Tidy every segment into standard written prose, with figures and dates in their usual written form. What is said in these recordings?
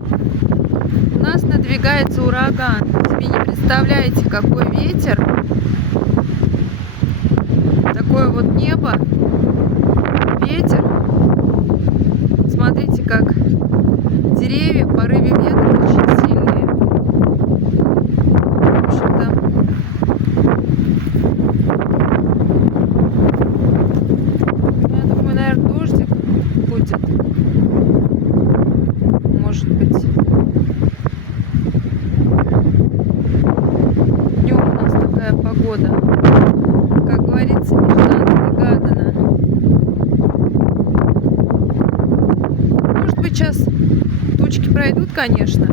У нас надвигается ураган. Себе не представляете, какой ветер. Такое вот небо. Ветер. Смотрите, как деревья, порывы ветра очень сильные. В общем-то, я думаю, наверное, дождик будет. Может быть. Днем у нас такая погода. Как говорится, нежданно-негаданно. Может быть, сейчас тучки пройдут, конечно.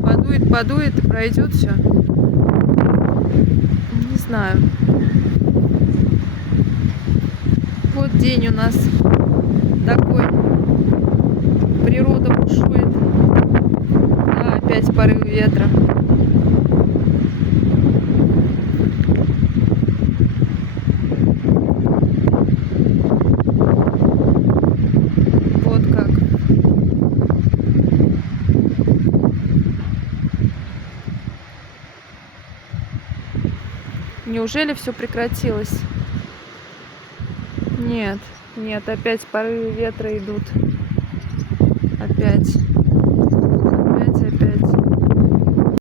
Подует и пройдет все. Не знаю. Вот день у нас такой. Природа бушует. А, опять порыв ветра. Вот как. Неужели все прекратилось? Нет, опять порывы ветра идут. Опять.